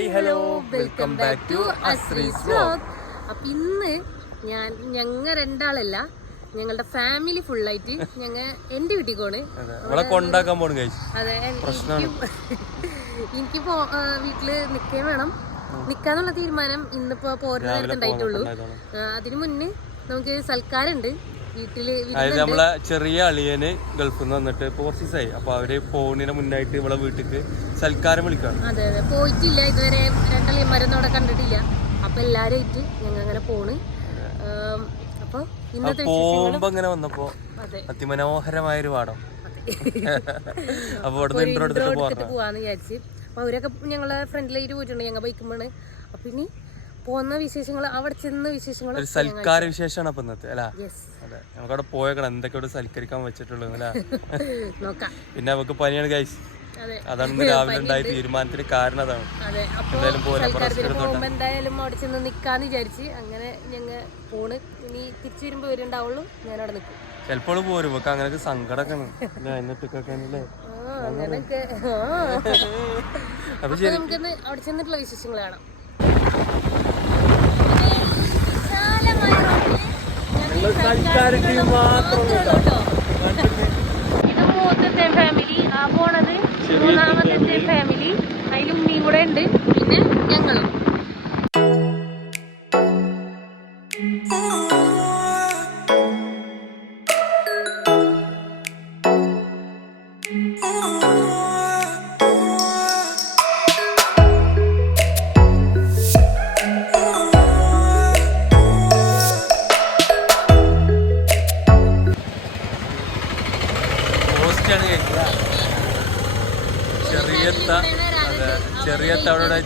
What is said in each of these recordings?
Hi hello welcome back to Ashree's vlog അപ്പൊ ഇന്ന് ഞാൻ ഞങ്ങ രണ്ടാളല്ല. ഞങ്ങളുടെ ഫാമിലി ഫുൾ ആയിട്ട് ഞങ്ങ എന്റെ വീട്ടിൽ കൊണ്ടാക്കാൻ പോണു അതെ എനിക്ക് എനിക്ക് പോ വീട്ടിൽ നിക്കേ വേണം. നിക്കാന്നുള്ള തീരുമാനം ഇന്നിപ്പോ പോരുന്ന നേരത്തെ ഉണ്ടായിട്ടുള്ളൂ. അതിനു മുന്നേ നമുക്ക് സൽക്കാരുണ്ട്. അതായത് നമ്മളെ ചെറിയ അളിയന് ഗൾഫിൽ നിന്ന് വന്നിട്ട് ഇപ്പൊ കുറച്ച് ദിവസമായി. അപ്പൊ അവർ പോകുന്നതിന് മുന്നായിട്ട് ഇവിടെ വീട്ടിക്ക് സൽക്കാരം വിളിക്കാണ്. അതെ അതെ. പോയിട്ടില്ല. ഇതുവരെ രണ്ടളിയന്മാരൊന്നും കണ്ടിട്ടില്ല. അപ്പൊ എല്ലാരും ആയിട്ട് ഞങ്ങൾ അങ്ങനെ പോണ് അപ്പൊ പോകുമ്പോ ഇങ്ങനെ വന്നപ്പോ അതെ. അതിമനോഹരമായ ഒരു പാടം അപ്പൊ ഇവിടെ ഇൻട്രോ എടുത്തിട്ട് പോവാന്ന് വിചാരിച്ച്. അപ്പൊ അവരൊക്കെ ഞങ്ങളെ ഫ്രണ്ടിലായിട്ട് പോയിട്ടുണ്ട്. ഞങ്ങൾ ബൈക്കുമ്പോണ് അപ്പൊ ഇനി പോന്ന വിശേഷങ്ങൾ അവിടെ ചെന്ന വിശേഷങ്ങൾ ഒരു സൽക്കാര വിശേഷമാണ് അപ്പൊ ഇന്നത്തെ അല്ലെ? നമുക്ക് അവിടെ പോയേക്കണം. എന്തൊക്കെ ഇവിടെ സൽക്കരിക്കാൻ വെച്ചിട്ടുള്ളൂ അല്ലെ? പിന്നെ നമുക്ക് പനിയാണ് ഗൈസ് അതെ. അതാണ് ഇന്ന് രാവിലെ ഉണ്ടായ തീരുമാനത്തിന് കാരണം അതാണ്. എന്തായാലും പോലെ എന്തായാലും അവിടെ ചെന്ന് നിക്കാന്ന് വിചാരിച്ച് അങ്ങനെ ഞങ്ങൾ പോണ്. ഇനി തിരിച്ചു വരുമ്പോ വരുണ്ടാവുള്ളൂ ഞാൻ അവിടെ നിൽക്കും ചിലപ്പോൾ പോരും. ഒക്കെ അങ്ങനെയൊക്കെ സങ്കടമൊക്കെ എന്നിട്ടൊക്കെ അല്ലേ അപ്പൊ അപ്പൊ നമുക്കിന്ന് അവിടെ ചെന്നിട്ടുള്ള വിശേഷങ്ങൾ കാണാം. ഇത് ഫാമിലി ആ പോണത് മൂന്നാമത്തെ ഫാമിലി അതിലും നീ കൂടെ ഉണ്ട് പിന്നെ ഞങ്ങളും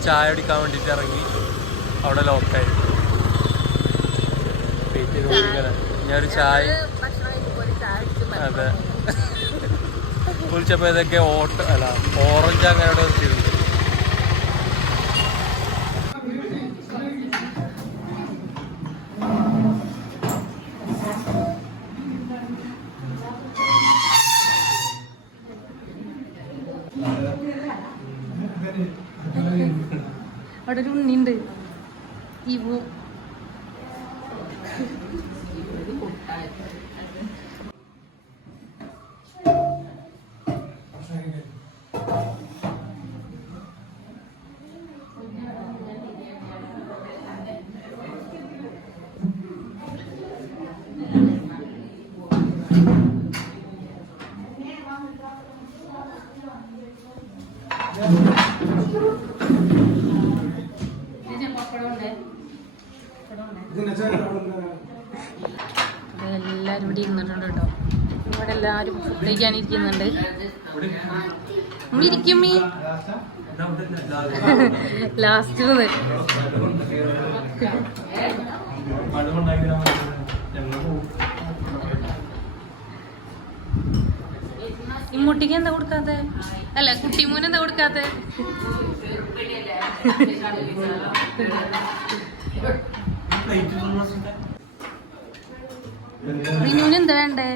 ചായ കുടിക്കാൻ വേണ്ടിയിട്ട് ഇറങ്ങി അവിടെ ലോക്കായി ഞാനൊരു. ഞാൻ ഒരു ചായ. അതെ കുളിച്ചപ്പോ ഇതൊക്കെ ഓട്ട അല്ല ഓറഞ്ച് അങ്ങനെ അവിടെ എല്ലാരും ഫുഡ് ഉമ്മി ലാസ്റ്റ് ഇമ്മൂട്ടിക്ക് എന്താ കൊടുക്കാത്തെ? അല്ല കുട്ടിമൂന് എന്താ കൊടുക്കാത്തെ? റിനുവിന് എന്താ വേണ്ടേ?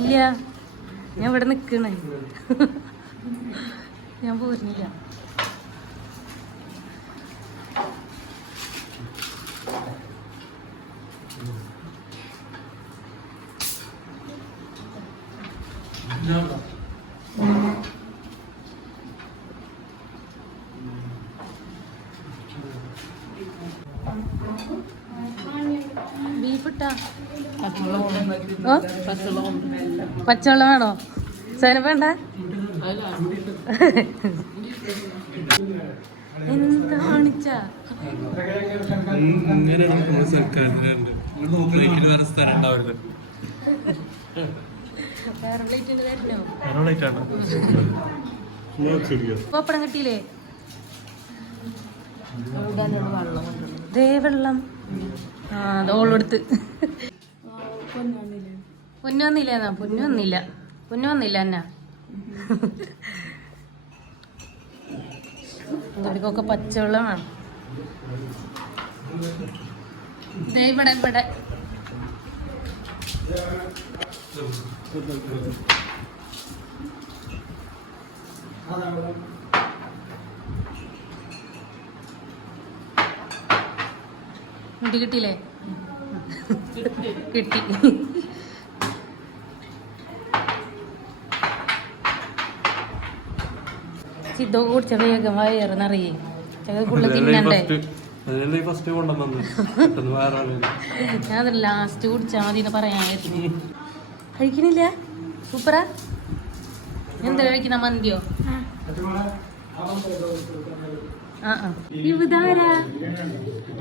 ഇല്ല. ഞാൻ ഇവിടെ നിക്കണേ. ഞാൻ പോരുന്നില്ല ബീഫ് ഇട്ടാ ഓ? പച്ചവെള്ളം വേണോ സേന വേണ്ട? പപ്പടം കിട്ടിയില്ലേ? ദേ വെള്ളം. ആ അത് ഓളെടുത്ത് വന്നില്ല എന്നാ പൊന്നു വന്നില്ല പൊന്നു വന്നില്ല എന്നാ ഇവർക്കൊക്കെ പച്ചവെള്ളം വേണം. ഇവിടെ ഇവിടെ. മുടി കിട്ടിയില്ലേ? കിട്ടി. സിദ്ധൊക്കെ കുടിച്ച വേഗം വയറിന്നറിയേ ചക പുള്ള തിന്നണ്ടേ? ഞാൻ ലാസ്റ്റ് കുടിച്ചാൽ മതി എന്ന് പറയാനായിരുന്നു. കഴിക്കണില്ല? സൂപ്പറാ എന്താ കഴിക്കുന്ന മന്തിയോ? ആ. ആ ഇതാരാ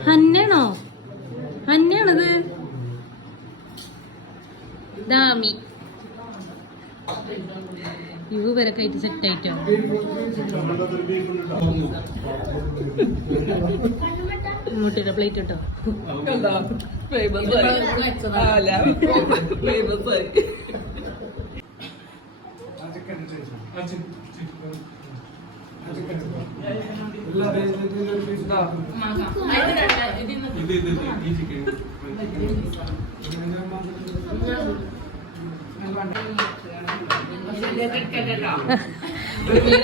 ഹന്നാണോ ഹന്നാണത് ദാമി യു വരൊക്കെ ആയിട്ട് സെറ്റ് ആയിട്ടോ? ഇങ്ങോട്ടിട്ട പ്ലേറ്റ് കേട്ടോ ഇത് ഇത് ഈ ചിക്കൻ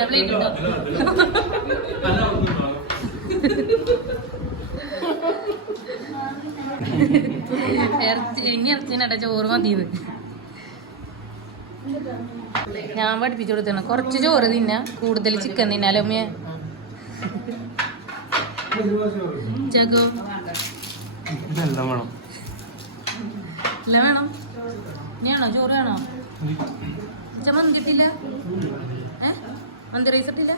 പ്ലേറ്റ് ഇട്ടോ അല്ല ഒന്നും ഇറച്ചി ഇനി ഇറച്ചിനട ചോറ് മതിയത് ഞാൻ പഠിപ്പിച്ചു കൊടുത്താണ് കുറച്ച് ചോറ് തിന്നാ കൂടുതൽ ചിക്കൻ തിന്നാലോ അമ്മയെ ചകോ ഇതെല്ലാം വേണം. ഇല്ല വേണം. ഇനിയാണോ ചോറ് വേണോ ഇച്ച മന്തി ഇട്ടില്ല ഏ? മന്തി റൈസ് ഇട്ടില്ല?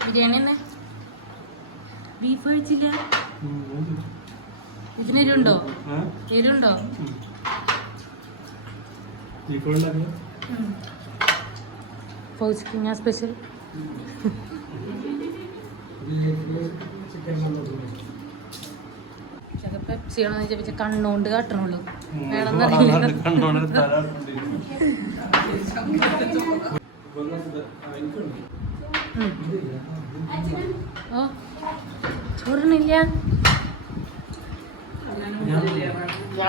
ബിരിയാണി തന്നെ? ബീഫ് കഴിച്ചില്ല? ഇതിന് എരുണ്ടോ ഫൗസിക്ക് ഞാൻ സ്പെഷ്യൽ പെപ്സി ആണോ ചോദിച്ചാൽ കണ്ണുകൊണ്ട് കാട്ടണുള്ളൂ. വേണമെന്നറിയില്ല. ഉം. ഓ ചോറിനില്ല?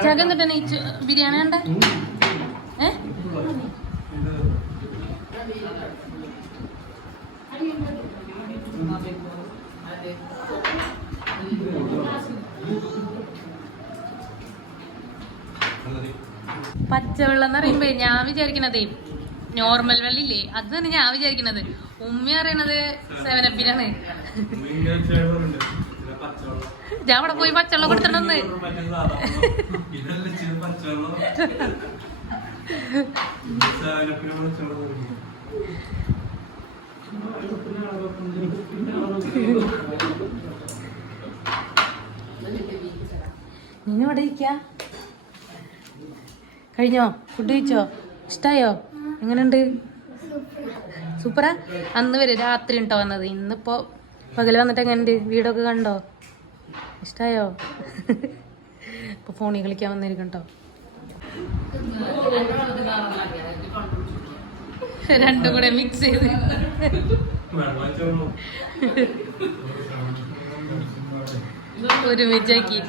ചകം തൊട്ടന്നെ ഈ ചോ- ബിരിയാണി ഉണ്ട് ഏ പച്ചവെള്ളം എന്ന് പറയുമ്പോ ഞാൻ വിചാരിക്കണതേ നോർമൽ വെള്ളില്ലേ? അത് തന്നെ ഞാൻ വിചാരിക്കണത്. ഉമ്മ അറിയണത് സെവനപ്പിനാണ് ഞാൻ അവിടെ പോയി പച്ചവെള്ളം കൊടുത്തിട്ടൊന്ന് നീ ഇവിടെ ഇരിക്ക? കഴിഞ്ഞോ? ഫുഡ് കഴിച്ചോ? ഇഷ്ടായോ? എങ്ങനെയുണ്ട്? സൂപ്പറാ? അന്ന് വരെ രാത്രി ഉണ്ടോ വന്നത്? ഇന്നിപ്പോ പകൽ വന്നിട്ട് എങ്ങനെയുണ്ട്? വീടൊക്കെ കണ്ടോ? ഇഷ്ടായോ? ഇപ്പൊ ഫോണിൽ കളിക്കാൻ വന്നിരിക്കും കേട്ടോ. രണ്ടും കൂടെ മിക്സ് ചെയ്ത്. ഒരുമിച്ചാക്കി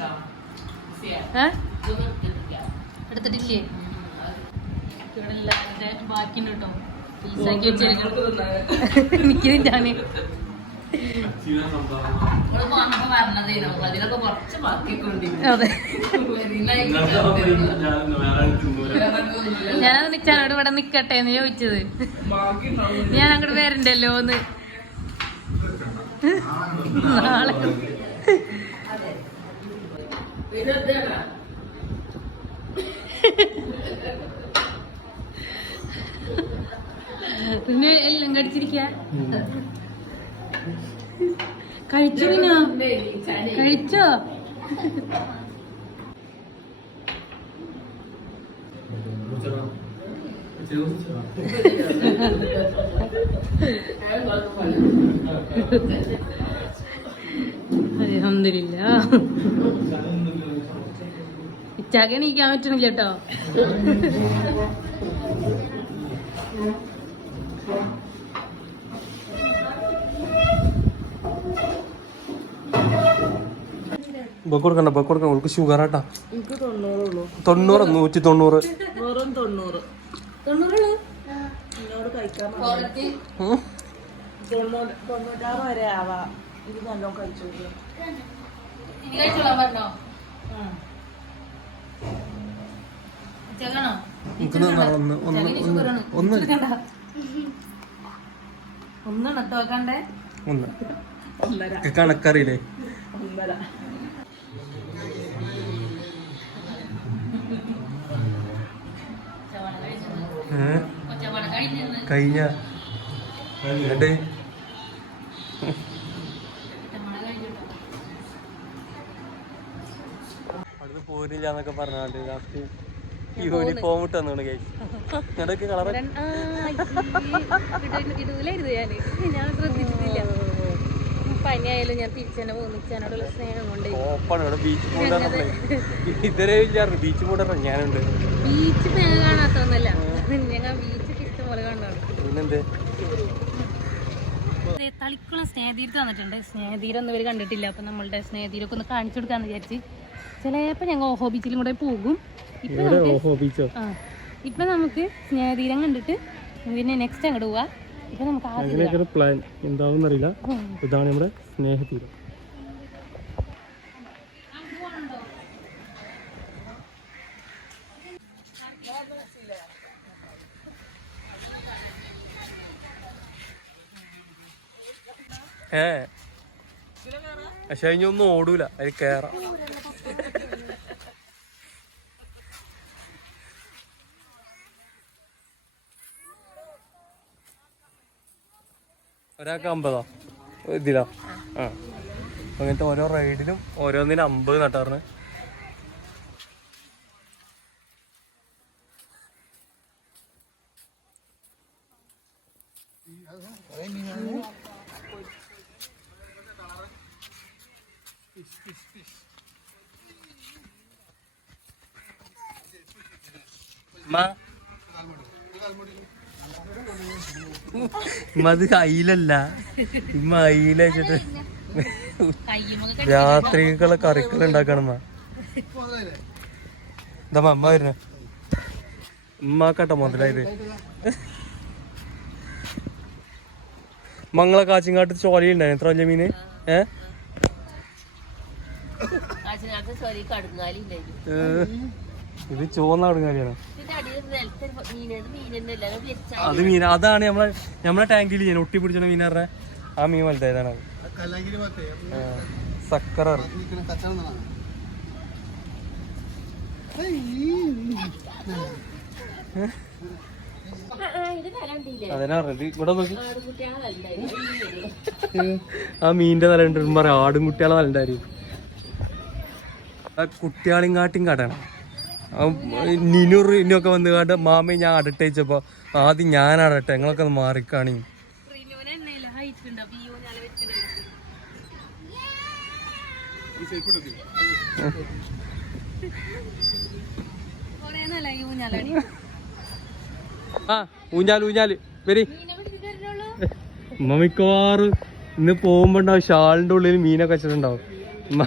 ഏ? എടുത്തിട്ടില്ലേ? ഇവിടെ എല്ലാവരുടെ ബാക്കിയുണ്ട് കേട്ടോ പീസാക്കി വെച്ചിരിക്കണം അതെ. ഞാനത് നിച്ചാനോട് ഇവിടെ നിക്കട്ടെ എന്ന് ചോദിച്ചത്. ഞാൻ അങ്ങോട്ട് വരണ്ടല്ലോ എന്ന്. നാളെ. പിന്നെ എല്ലാം കടിച്ചിരിക്ക. കഴിച്ചു? കഴിച്ചോ അലഹമില്ല ഇച്ചാകെ നീക്കാൻ പറ്റണില്ല കേട്ടോ. ബക്ക് കൊടുക്കണ്ട ബക്ക് കൊടുക്കണ്ട ഉൾക്ക് ഷുഗർ ആട്ടാ തൊണ്ണൂറ് നൂറ്റി തൊണ്ണൂറ് വെറും തൊണ്ണൂറ്. തൊണ്ണൂറുള്ളൂ? എന്നോട് കഴിക്കാൻ തൊണ്ണൂറ്റാറ് വരെ ആവാം. ഇത് നല്ലോണം കഴിച്ചു ഒന്ന് ഒന്ന് ഒന്ന് ഒന്നാണ് കേട്ടോ കണ്ടേ ഒന്ന്. ഒന്നര. കണക്കറിയില്ലേ? ഒന്നര. കഴിഞ്ഞ. എന്നിട്ട്? അവിടുന്ന് പോരില്ല എന്നൊക്കെ പറഞ്ഞാണ്ട് ലാസ്റ്റ് യൂണിഫോം ഇട്ട് തന്നു കഴിച്ചു എന്നിട്ടൊക്കെ കളർ ഇടൂലായിരുന്നു ഞാൻ. ഞാൻ ശ്രദ്ധിച്ചിട്ടില്ല. പനിയായാലും ഞാൻ തിരിച്ചെന്നെ ഒന്നിച്ചതിനോടുള്ള സ്നേഹം കൊണ്ട്. ഓപ്പാണ്. ഇവിടെ ബീച്ച് മൂടാണ് ഇതുവരെ ഇല്ലായിരുന്നു. ബീച്ച് മൂടാണ് ഞാനുണ്ട്. ബീച്ച് ഞങ്ങൾ കാണാത്തൊന്നല്ല ഞങ്ങൾ പിന്നെന്ത്? തളിക്കുളം സ്നേഹതീരത്ത് വന്നിട്ടുണ്ട്. സ്നേഹതീരം ഇവർ കണ്ടിട്ടില്ല. അപ്പം നമ്മളുടെ സ്നേഹതീരൊക്കെ ഒന്ന് കാണിച്ചു കൊടുക്കാന്ന് വിചാരിച്ച്. ചിലപ്പോൾ ഞങ്ങൾ ഓഹോ ബീച്ചിലും കൂടെ പോകും. ഇവിടെ നമുക്ക് ഓഹോ ബീച്ചോ? ആ ഇപ്പം നമുക്ക് സ്നേഹതീരം കണ്ടിട്ട് പിന്നെ നെക്സ്റ്റ് അങ്ങോട്ട് പോവാ. ഇപ്പം നമുക്ക് ആദ്യം അങ്ങനെയൊക്കെ പ്ലാൻ എന്താവും അറിയില്ല ഇതാണ് നമ്മുടെ സ്നേഹതീരം. ഏ. പക്ഷെ അതിനൊന്നും ഓടൂല. അതിൽ കേറാം. ഒരാൾക്ക് അമ്പതോ? ഇതിലോ? ആ. അങ്ങനത്തെ ഓരോ റൈഡിലും ഓരോന്നിനും അമ്പത് നട്ടാറിന് അത് കയ്യിലല്ല. ഇമ്മ അയില വെച്ചിട്ട് രാത്രിക്കുള്ള കറികൾ ഉണ്ടാക്കണം എന്താ അമ്മ വരുന്ന. ഉമ്മാക്കട്ട മുതലായത്. മംഗള കാച്ചിങ്ങാട്ട് ചോലയുണ്ടായിരുന്നു എത്ര വലിയ മീന് ഏ, ഇത് ചുവന്ന കടുങ്ങാലിയാണ്. അത് മീൻ അതാണ് നമ്മളെ നമ്മളെ ടാങ്കിൽ ഞാൻ ഒട്ടി പിടിച്ച മീനറ ആ മീൻ വലുതായതാണ് അത്. ആ, സക്കറ ഇവിടെ നോക്കി. ആ മീന്റെ തല ഉണ്ട് പറയാം ആടും കുട്ടികളെ തല ഉണ്ടായിരിക്കും. ആ കടയാണ് നിനൂറ് ഇനിയൊക്കെ വന്ന് കണ്ട് മാമയെ ഞാൻ അടട്ടയച്ചപ്പോ ആദ്യം ഞാൻ അടട്ടെ ഞങ്ങളൊക്കെ ഒന്ന് മാറിക്കാണി. ആ ഊഞ്ഞാൽ ഊഞ്ഞാൽ വരി. ഉമ്മ മിക്കവാറും ഇന്ന് പോകുമ്പോ ഉണ്ടാവും ഷാളിന്റെ ഉള്ളിൽ മീനൊക്കെ വെച്ചിട്ടുണ്ടാവും. ഉമ്മ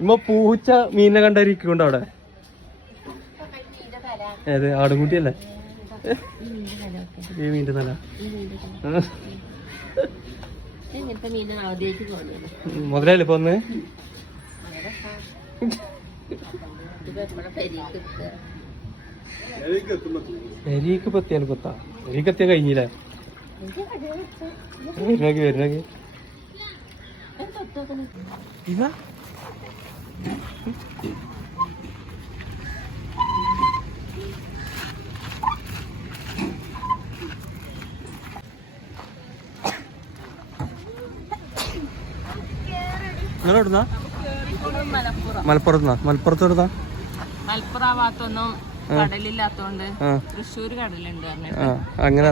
ഉമ്മ പൂച്ച മീനെ കണ്ടായിരിക്കും അവിടെ മീന്റെ തല ഏത് ആടുംകുട്ടിയല്ലേ ഈ മീന്റെ തല ഒക്കെ ഈ മീനിന്റെ തല ഈ മീന്റെ തല ആടുകൂട്ടിയല്ലേ? ഈ മീന്റെ നല്ല മുതലല്ലേ ഇപ്പൊ ഒന്ന് എരിക്ക് പത്തിയാൽ പത്താ എരിക്ക് എത്തിയാ കഴിഞ്ഞില്ലേ? വരുന്നോക്കി വരുന്നോക്കി ഇതാ? നിങ്ങൾ എവിടുന്നാ മലപ്പുറം. മലപ്പുറത്തുനിന്നാ മലപ്പുറത്ത് എവിടുന്നാ മലപ്പുറം ഭാഗത്തൊന്നും കടലില്ലാത്തോണ്ട് തൃശ്ശൂർ കടലുണ്ട് അങ്ങനെ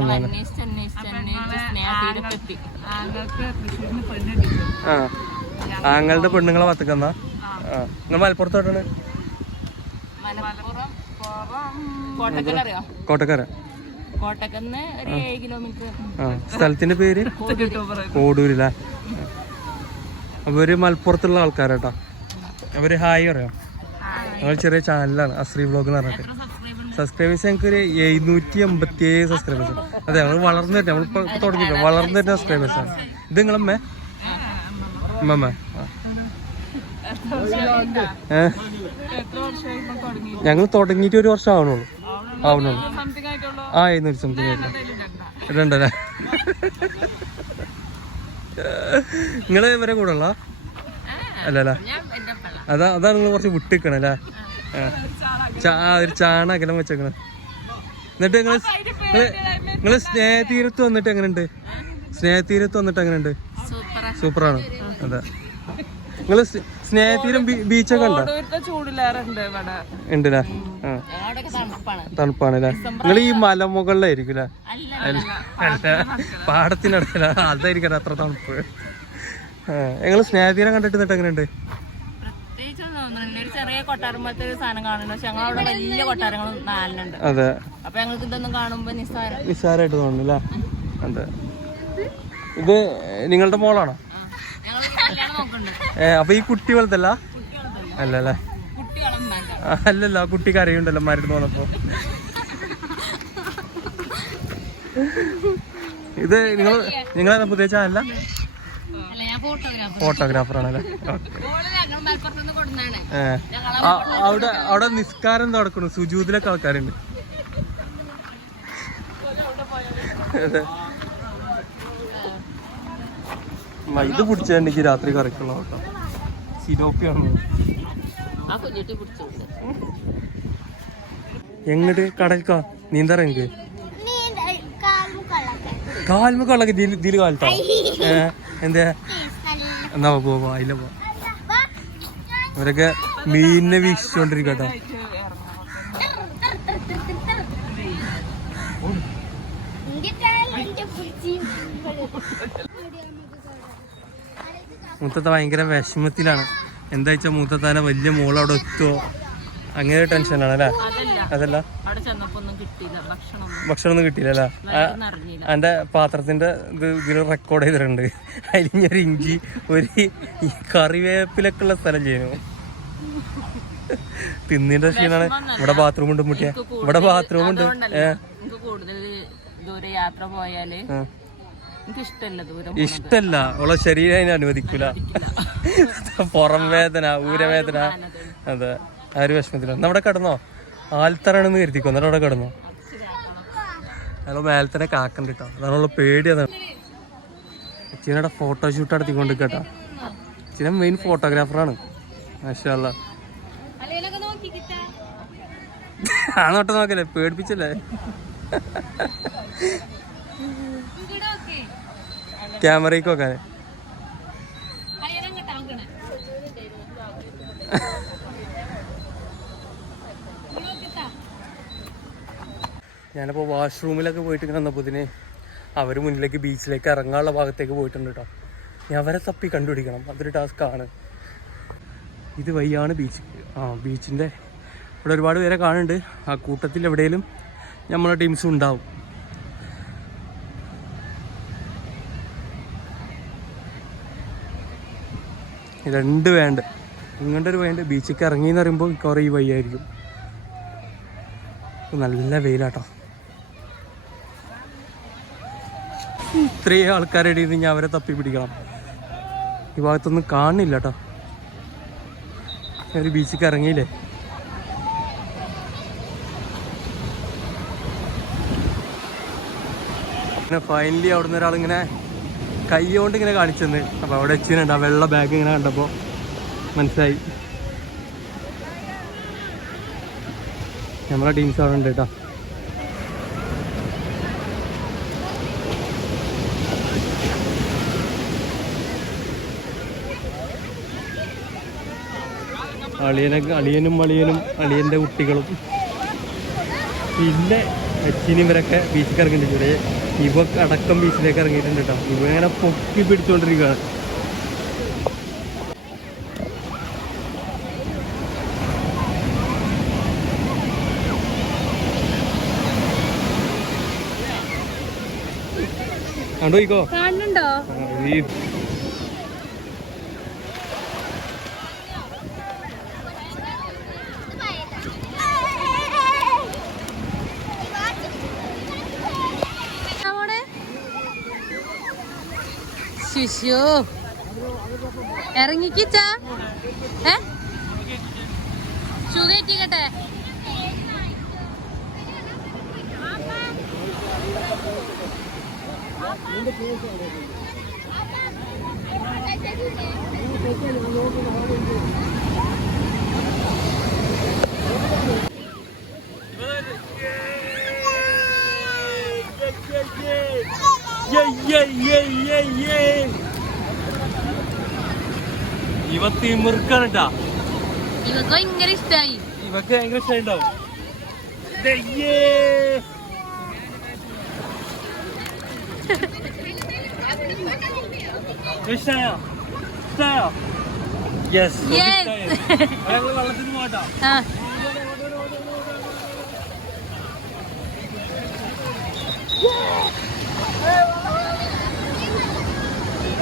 ആങ്ങളുടെ പെണ്ണുങ്ങളെ പത്തക്കെന്നാ മലപ്പുറത്ത് നിങ്ങൾ കോട്ടക്കര. കോട്ടക്കന്ന് ഒരു ഏഴ് കിലോമീറ്റർ. സ്ഥലത്തിന്റെ പേര്? കോടൂരില്ലേ ഒരു മലപ്പുറത്തുള്ള ആൾക്കാരാട്ടാ. അവർ ഹായ് പറയാം. ഞങ്ങൾ ചെറിയ ചാനലാണ് അശ്രീ ബ്ലോഗ് എന്ന് പറഞ്ഞിട്ട്. സബ്സ്ക്രൈബേഴ്സ് ഞങ്ങൾക്ക് ഒരു എഴുന്നൂറ്റി എൺപത്തി ഏഴ് സബ്സ്ക്രൈബേഴ്സ് അതെ നമ്മൾ വളർന്നു തരുന്നത് നമ്മൾ ഇപ്പൊ തുടങ്ങിയില്ല വളർന്നു വരുന്ന സബ്സ്ക്രൈബേഴ്സ് ആണ്. ഇത് നിങ്ങളമ്മേ അമ്മമ്മ ഞങ്ങൾ തുടങ്ങിയിട്ട് ഒരു വർഷം ആവണുള്ളൂ. ആവണുള്ളൂ. ആയിട്ടുള്ള? ആ എഴുന്നൂറ്റി സംതിങ് ആയിട്ടില്ല രണ്ടല്ലേ? നിങ്ങൾ ഇവരെ കൂടെ ഉള്ള? അല്ലല്ല? അതാ അതാണ് നിങ്ങൾ കുറച്ച് വിട്ടിക്കണല്ലേ ഒരു ചാണകലം വെച്ചേക്കണ. എന്നിട്ട് നിങ്ങൾ നിങ്ങൾ സ്നേഹതീരത്ത് വന്നിട്ട് എങ്ങനെയുണ്ട്? സ്നേഹതീരത്ത് വന്നിട്ട് എങ്ങനെയുണ്ട്? സൂപ്പറാ. സൂപ്പറാണ്. അതെ. നിങ്ങൾ സ് സ്നേഹതീരം ബീച്ചൊക്കെ ഉണ്ടോ? ഉണ്ടല്ലേ? തണുപ്പാണ് തണുപ്പാണല്ലേ നിങ്ങൾ ഈ മലമുകളിലായിരിക്കും അല്ലേ അല്ല അല്ല പാടത്തിനടയില അതായിരിക്കും അത്ര തണുപ്പ്. ഞങ്ങൾ സ്നേഹതീരം കണ്ടിട്ട് എന്നിട്ട് എങ്ങനെയുണ്ട്? ഉണ്ട് ചെറിയ കൊട്ടാരം പോലത്തെ ഒരു സാധനം കാണുന്നുണ്ട്. പക്ഷെ ഞങ്ങളവിടെ വലിയ കൊട്ടാരങ്ങൾ നാലിനുണ്ട്. അതെ. അപ്പൊ ഞങ്ങൾക്ക് ഇതൊന്നും കാണുമ്പോ നിസ്സാരം. നിസ്സാരമായിട്ട് തോന്നുന്നു അല്ലേ അതെ. ഇത് നിങ്ങളുടെ മോളാണോ? ഏ അപ്പൊ ഈ കുട്ടി വളർത്തല്ല അല്ലല്ലേ? അല്ലല്ല കുട്ടി കരയുണ്ടല്ലോ മരുന്ന് വന്നപ്പോ. ഇത് നിങ്ങൾ നിങ്ങളെ പുതിയ ചാനല? ഫോട്ടോഗ്രാഫർ ആണല്ലേ അവിടെ അവിടെ നിസ്കാരം തുടക്കണു. സുജൂതിലൊക്കെ ആൾക്കാരുണ്ട്. അതെ. ഇത് പിടിച്ചി രാത്രി കറിക്കുള്ള കേട്ടോ. സിലോപ്പിയാണ്. എങ്ങട്ട് കടൽക്കാ? നീന്താറ എനിക്ക് കാൽമ കള്ളക്ക് ഇതിൽ കാലത്താ എന്താ? എന്നാ പോവാ അതില പോ. അവരൊക്കെ മീനിനെ വീക്ഷിച്ചോണ്ടിരിക്കട്ടോ. മൂത്തത്ത ഭയങ്കര വിഷമത്തിലാണ്. എന്താ വെച്ചാൽ മൂത്തത്താനെ വലിയ മോൾ അവിടെ എത്തുമോ അങ്ങനെ ടെൻഷനാണ് അല്ലേ? അതല്ല. ഒന്നും കിട്ടിയില്ല. ഭക്ഷണം ഭക്ഷണം ഒന്നും കിട്ടിയില്ല അല്ലേ എന്റെ പാത്രത്തിന്റെ ഇത് ഇതിൽ റെക്കോർഡ് ചെയ്തിട്ടുണ്ട്. അതിൽ ഒരു ഇഞ്ചി ഒരു കറിവേപ്പിലൊക്കെ ഉള്ള സ്ഥലം ചെയ്യുന്നു. തിന്നിന്റെ ക്ഷീണാണ്. ഇവിടെ ബാത്റൂം ഉണ്ട് മുട്ടിയ. ഇവിടെ ബാത്റൂം ഉണ്ട്. ഏഹ് കൂടുതൽ ദൂരെ യാത്ര പോയാൽ ആ. എനിക്ക് ഇഷ്ടമല്ല ദൂരം ഇഷ്ടല്ല. അവളെ ശരീരം അതിനെ അനുവദിക്കൂല. പുറം വേദന ഊരവേദന അതെ. ആര് ഒരു വിഷമത്തിലാണ് നമ്മുടെ കിടന്നോ. ആൽത്തറാണെന്ന് കരുതിക്കോ. എന്നിട്ട് അവിടെ കിടന്നോ. അയാൾ മേലത്തന്നെ കാക്കണ്ട് കേട്ടോ അതാണ് ഉള്ള പേടി. അതാണ്. ഫോട്ടോ ഫോട്ടോഷൂട്ട് നടത്തിക്കൊണ്ട് കേട്ടോ അച്ഛനും മെയിൻ ഫോട്ടോഗ്രാഫറാണ് മാഷല്ല ആ നോട്ടം നോക്കല്ലേ? പേടിപ്പിച്ചല്ലേ? ക്യാമറയ്ക്ക് ഞാനിപ്പോൾ വാഷ്റൂമിലൊക്കെ പോയിട്ട് ഇങ്ങനെ വന്നപ്പോത്തിന് അവർ മുന്നിലേക്ക് ബീച്ചിലേക്ക് ഇറങ്ങാനുള്ള ഭാഗത്തേക്ക് പോയിട്ടുണ്ട് കേട്ടോ ഞാൻ അവരെ തപ്പി കണ്ടുപിടിക്കണം. അതൊരു ടാസ്ക്കാണ് ഇത് വഴിയാണ് ബീച്ച് ആ ബീച്ചിന്റെ ഇവിടെ ഒരുപാട് പേരെ കാണുന്നുണ്ട്. ആ കൂട്ടത്തിൽ എവിടെയെങ്കിലും നമ്മളെ ടീംസും ഉണ്ടാവും. രണ്ട് വേണ്ട. ഇങ്ങോട്ട് ഒരു വേണ്ട. ബീച്ചിലേക്ക് ഇറങ്ങി എന്ന് പറയുമ്പോൾ കുറേ ഈ വയ്യായിരിക്കും നല്ല വെയിലാട്ടോ. ഇത്രയും ആൾക്കാരുടെ ഇടയിൽ ഞാൻ അവരെ തപ്പി പിടിക്കണം. ഈ ഭാഗത്തൊന്നും കാണില്ല കേട്ടോ ഒരു ബീച്ചിലേക്ക് ഇറങ്ങിയില്ലേ? പിന്നെ ഫൈനലി അവിടെ നിന്ന് ഒരാളിങ്ങനെ കൈ കൊണ്ട് ഇങ്ങനെ കാണിച്ചെന്ന്. അപ്പോൾ അവിടെ വെച്ചിട്ടുണ്ട്. ആ വെള്ള ബാഗ് ഇങ്ങനെ കണ്ടപ്പോൾ മനസ്സിലായി. നമ്മളെ ടീംസ് അവിടെ ഉണ്ട് കേട്ടോ അളിയനൊക്കെ അളിയനും അളിയനും അളിയന്റെ കുട്ടികളും. പിന്നെ അച്ഛനും ഇവരൊക്കെ ബീച്ചിൽ ഇറങ്ങിയിട്ടുണ്ട് ഇവ അടക്കം ബീച്ചിലേക്ക് ഇറങ്ങിയിട്ടുണ്ട് കേട്ടോ ഇവ ഇങ്ങനെ പൊക്കി പിടിച്ചോണ്ടിരിക്കുകയാണ് കണ്ടോ ഇക്കോ കാണുന്നുണ്ടോ? ശിശു ഇറങ്ങിക്കിച്ച? ഏ? ഷൂ കയറ്റിക്കട്ടെ ഇവ തിമിർക്കാണ് കേട്ടാ ഇവക്ക് ഭയങ്കര ഇഷ്ടായി. ഇവക്ക് ഭയങ്കര ഇഷ്ടമുണ്ടാവും ഇഷ്ടായോ? ഇഷ്ടായോ? Yes Yes. വെള്ളത്തിന് പോട്ടാ ആ വെള്ളത്തിൽ പോണേ വെള്ളത്തിൽ പോണേ വെള്ളത്തിൽ പോണേ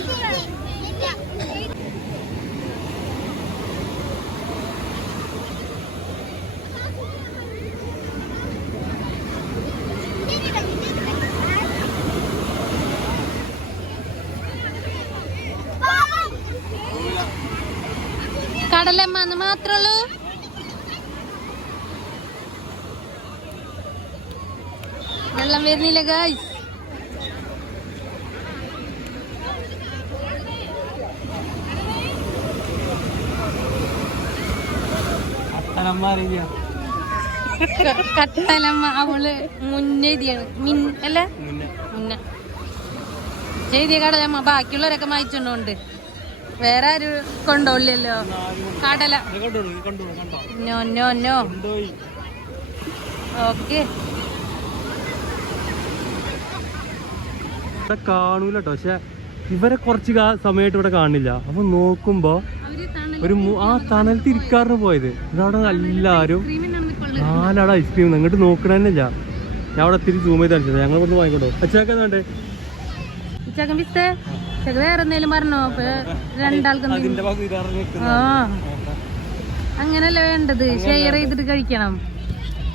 നനഞ്ഞ് കടലമ്മന്ന് മാത്രമുള്ളൂ വെള്ളം വരുന്നില്ല ഗായ്സ് കട്ടലമ്മ അവൾ മുന്നെഴുതിയാണ് മിൻ അല്ലേ? മുന്ന. എഴുതിയ കടലമ്മ ബാക്കിയുള്ളവരൊക്കെ മായിച്ചോണ്ട് വേറെ ആരും കൊണ്ടോളില്ലല്ലോ കടല. No no no. ഓക്കെ. കാണൂല കേട്ടോ പക്ഷെ ഇവരെ കുറച്ച് സമയമായിട്ട് ഇവിടെ കാണില്ല. അപ്പൊ നോക്കുമ്പോ ഒരു ആ തണലത്ത് ഇരിക്കാറിന് പോയത്. ഇതവിടെ എല്ലാവരും നാലാട് ഐസ്ക്രീം ഇങ്ങോട്ട് നോക്കണില്ല ഞാൻ അവിടെ തിരി സൂം ചെയ്ത് കാണിച്ചത്. ഞങ്ങൾ കൊണ്ട്? വാങ്ങിക്കോട്ടോ അച്ഛാക്ക വേണ്ടേ അങ്ങനല്ല വേണ്ടത്? ഷെയർ ചെയ്തിട്ട് കഴിക്കണം.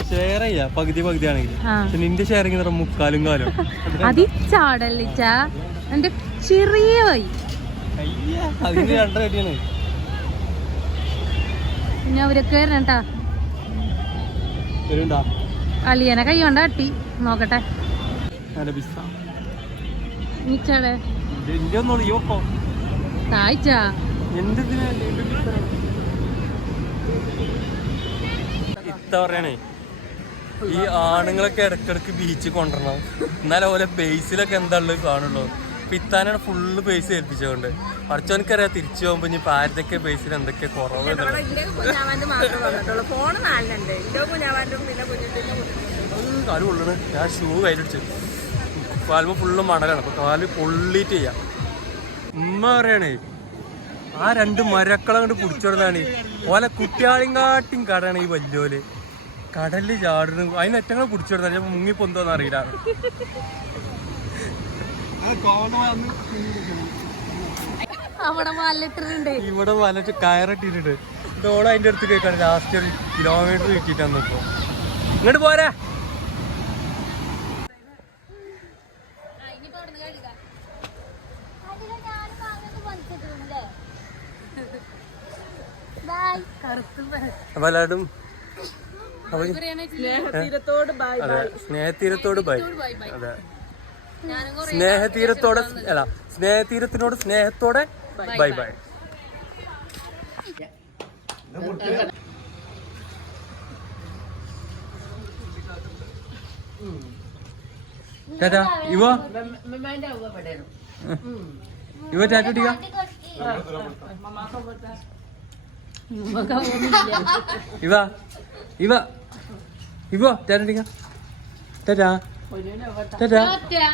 ഷെയർ ചെയ്യാ. പകുതി പകുതി ആണെങ്കിൽ ആ. പക്ഷെ നിന്റെ ഷെയറിങ് മുക്കാലും കാലും. അതിച്ചാടല്ലിച്ച എന്റെ ചെറിയ വൈ. അതിന് രണ്ടര പിന്നെ അവരൊക്കെ വരണം കേട്ടാ അലിയനെ കൈ കൊണ്ട് അട്ടി നോക്കട്ടെ നിച്ചാടെ താഴ്ച ഇത്ത പറയണേ ഈ ആണുങ്ങളൊക്കെ ഇടക്കിടക്ക് ബീച്ച് കൊണ്ടുവരണം. എന്നാലും ഓലെ ബേസിലൊക്കെ എന്താ ഉള്ളത് കാണുള്ളൂ. ഇപ്പൊ ഇത്താനാണ് ഫുള്ള് പേസ് ഏൽപ്പിച്ചുകൊണ്ട് പഠിച്ചവനക്കറിയാം തിരിച്ചു പോകുമ്പോ ഇനി ആരുടെയൊക്കെ പേസിൽ എന്തൊക്കെ കുറവ് കാൽ പൊള്ളണ്. ഞാൻ ഷൂ കയ്യിലിടിച്ചു. കാലുമ്പോ ഫുള്ള് മണലാണ്. അപ്പൊ കാൽ പൊള്ളിട്ട് ചെയ്യാം. ഉമ്മ പറയണേ ആ രണ്ട് മരക്കളെ കൊണ്ട് പിടിച്ചോടുന്നതാണ് ഓലെ കുട്ടിയാളിങ്കാട്ടിയും കടയാണ് ഈ വല്യോൽ. കടലിൽ ചാടുന്നു. അതിന് ഏറ്റങ്ങളെ പിടിച്ചോടുന്ന മുങ്ങി പൊന്തോന്ന് അറിയില്ല അവിടെ മാലിട്ടിട്ടുണ്ട് ഇവിടെ വലറ്റ് കയറിട്ടിട്ടുണ്ട്. ഇതോടെ അതിന്റെ അടുത്ത് കേൾക്കാണ്. ലാസ്റ്റ് ഒരു കിലോമീറ്റർ കിട്ടിട്ടാന്ന് ഇപ്പൊ. ഇങ്ങോട്ട് പോരാ. എല്ലാവരും അവർ തീരത്തോട് ബായ് അതെ സ്നേഹതീരത്തോട് ബൈ അതെ. സ്നേഹതീരത്തോടെ അല്ല സ്നേഹതീരത്തിനോട് സ്നേഹത്തോടെ ബൈ ബൈ ടാറ്റാ ഇവ? ഇവ ടാറ്റ ഇവ ഇവ ടാറ്റാ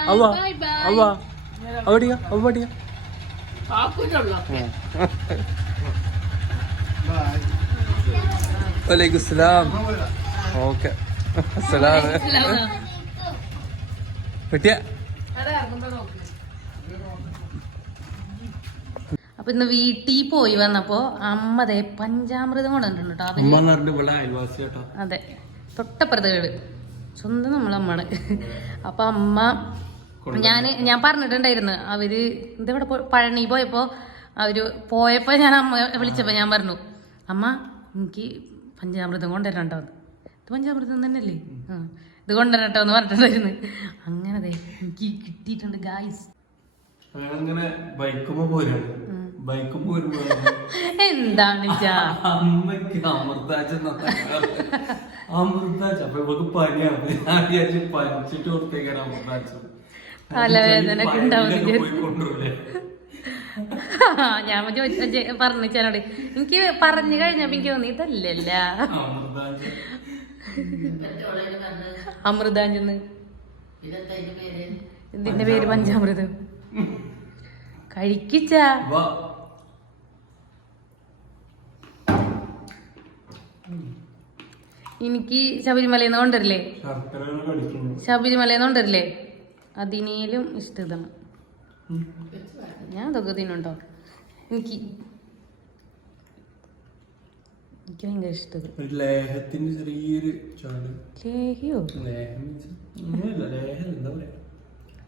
അവ അവ അവ ഇടിക അവ ഇടിക വലൈക്കും സലാം ഓക്കെ. സലാം പറ്റിയ അപ്പൊ ഇന്ന് വീട്ടിൽ പോയി വന്നപ്പോ അമ്മ ദേ പഞ്ചാമൃതം കൊണ്ടുവന്നിട്ടുണ്ട് കേട്ടോ അതെ. തൊട്ടപ്പുറത്തെ വീട്. സ്വന്തം നമ്മളമ്മയാണ് അപ്പൊ അമ്മ ഞാൻ ഞാൻ പറഞ്ഞിട്ടുണ്ടായിരുന്നു അവർ ഇതിവിടെ പഴനി പോയപ്പോ അവർ പോയപ്പോ ഞാൻ അമ്മ വിളിച്ചപ്പോ ഞാൻ പറഞ്ഞു അമ്മ എനിക്ക് പഞ്ചാമൃതം കൊണ്ടുവരണ്ടോ ഇത് പഞ്ചാമൃതം തന്നെയല്ലേ? ഇത് കൊണ്ടുവരട്ടോ എന്ന് പറഞ്ഞിട്ടുണ്ടായിരുന്നു. അങ്ങനെ എനിക്ക് കിട്ടിയിട്ടുണ്ട് ഗായ്സ് അങ്ങനെ ബൈക്കുമ്പോ പോരാണ് വരുമ്പോ എന്താണ് അമ്മയ്ക്ക് അമൃതാജ് അമൃതാജ് അപ്പൊ ഇവക്ക് പനിയാണ്. ഞാൻ വിചാരിച്ചു പനിച്ചിട്ട് കൊടുത്തേക്കാണ് അമൃതാജ്. തലവേദന ഞാൻ പറഞ്ഞു ചേനോട് എനിക്ക് പറഞ്ഞു കഴിഞ്ഞപ്പോ എനിക്ക് തോന്നി ഇതല്ലല്ല. അമൃതാഞ്ചെന്ന് ഇതിന്റെ പേര്? പഞ്ചാമൃതം. കഴിക്കിച്ച എനിക്ക് ശബരിമലയിൽ നിന്ന് കൊണ്ടുവരില്ലേ? ശബരിമലയിൽ നിന്ന് കൊണ്ടുവരില്ലേ? അതിനേലും ഇഷ്ടം ഞാൻ അതൊക്കെ തിന്നുണ്ടോ എനിക്ക് എനിക്ക് ഭയങ്കര ഇഷ്ടം ലേഹത്തിന് ചെറിയൊരു ലേഹിയോ? ലേഹം വെച്ച് ഒന്നുമില്ല ലേഹം എന്താ പറയാ?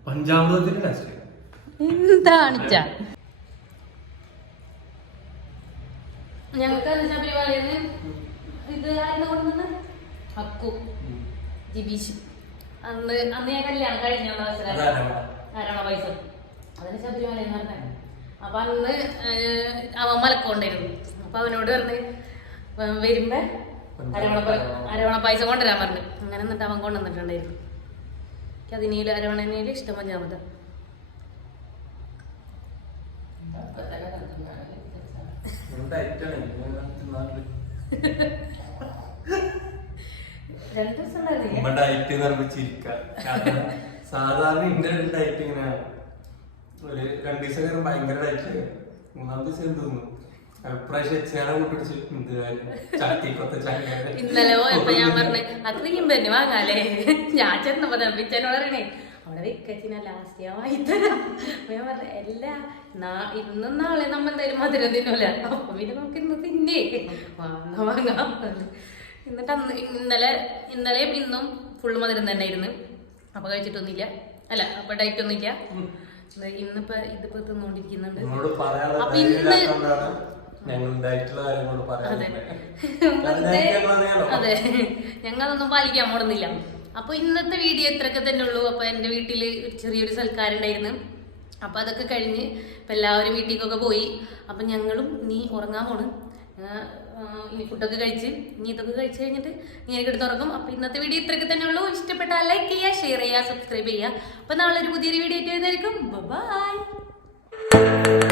പഞ്ചാമൃതത്തിന്റെ ടേസ്റ്റ് എന്താണ് ഞങ്ങൾക്ക് ശബരിമലയിൽ ഇത് ആയിരുന്നു കൊണ്ടുവന്നത് അക്കു ജിബീഷ്. അന്ന് അന്ന് ഞാൻ കല്യാണം കഴിഞ്ഞ അവസരം. ആരാണ പൈസ. അതിന് ശബരിമല എന്ന് പറഞ്ഞു. അപ്പൊ അന്ന് അവൻ മലക്കൊണ്ടിരുന്നു അപ്പൊ അവനോട് പറഞ്ഞ് വരുമ്പോ അരവണ പൈസ കൊണ്ടുവരാൻ പറഞ്ഞു. അങ്ങനെ എന്നിട്ട് അവൻ കൊണ്ടുവന്നിട്ടുണ്ടായിരുന്നു. എനിക്ക് അതിനേൽ അരവണനേൽ ഇഷ്ടം പഞ്ചാമത് ഉണ്ടായിരുന്നില്ല ഉമ്മ ഡയറ്റ് പറയുമ്പോ സാധാരണ ഇന്റെ ഡയറ്റ് ഇങ്ങനെയാണ് ഒരു രണ്ടു ദിവസം കഴിയുമ്പോ ഭയങ്കര ഡയറ്റ് മൂന്നാം ദിവസം എന്ത് തിന്നു? ഇന്നലെ പോയപ്പോ ഞാൻ പറഞ്ഞേ അത് പെണ്ണു വാങ്ങാലേ ഞാൻ ചെന്നപ്പോ തമ്പിച്ചനോട് പറയണേ അവിടെ വിക്കച്ചിന ലാസ്റ്റ് ഞാൻ വാങ്ങിത്തരാം ഞാൻ പറഞ്ഞ എല്ലാ ഇന്നും നാളെ നമ്മ എന്തായാലും മധുരം തിന്നൂല. അപ്പൊ പിന്നെ നമുക്ക് ഇന്ന് തിന്നേ. വാങ്ങാം വാങ്ങാം. എന്നിട്ട് അന്ന് ഇന്നലെ ഇന്നലെയും ഇന്നും ഫുള്ള് മധുരം തന്നെ ആയിരുന്നു അപ്പൊ കഴിച്ചിട്ടൊന്നുമില്ല. അല്ല അപ്പൊ ഡയറ്റ് ഒന്നുമില്ല. ഇന്നിപ്പോ ഇതിപ്പോ തിന്നോണ്ടിരിക്കുന്നുണ്ട്. അപ്പൊ ഇന്ന് അതെ. ഞങ്ങളതൊന്നും പാലിക്കാൻ പോടുന്നില്ല അപ്പൊ ഇന്നത്തെ വീഡിയോ ഇത്രയൊക്കെ തന്നെ ഉള്ളൂ. അപ്പൊ എന്റെ വീട്ടിൽ ഒരു ചെറിയൊരു സൽക്കാരം ഉണ്ടായിരുന്നു. അപ്പൊ അതൊക്കെ കഴിഞ്ഞ് ഇപ്പൊ എല്ലാവരും വീട്ടിലേക്കൊക്കെ പോയി. അപ്പൊ ഞങ്ങളും നീ ഉറങ്ങാൻ പോണ്. ഇനി ഫുഡൊക്കെ കഴിച്ച് ഇനി ഇതൊക്കെ കഴിച്ച് കഴിഞ്ഞിട്ട് ഇങ്ങനെ കിടന്ന് ഉറങ്ങും അപ്പൊ ഇന്നത്തെ വീഡിയോ ഇത്രയൊക്കെ തന്നെ ഉള്ളൂ. ഇഷ്ടപ്പെട്ടാൽ ലൈക്ക് ചെയ്യുക ഷെയർ ചെയ്യുക സബ്സ്ക്രൈബ് ചെയ്യുക. അപ്പൊ നാളെ ഒരു പുതിയൊരു വീഡിയോ ആയിട്ട് വരുന്നതായിരിക്കും. ബൈ